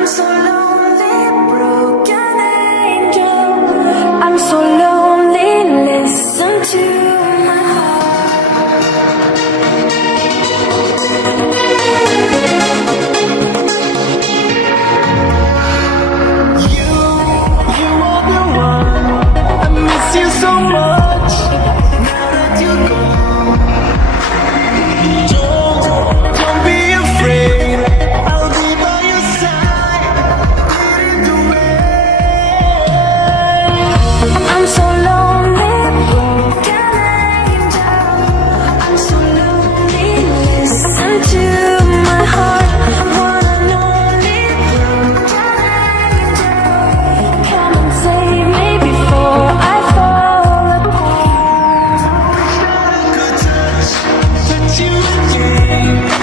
I'm so lonely, broken angel. I'm so lonely, listen to my You are the one. I miss you so much. Now that you're gone, don't be afraid. I'll be by your side, leading the way. I'm so lonely, broken angel. I'm so lonely, listen to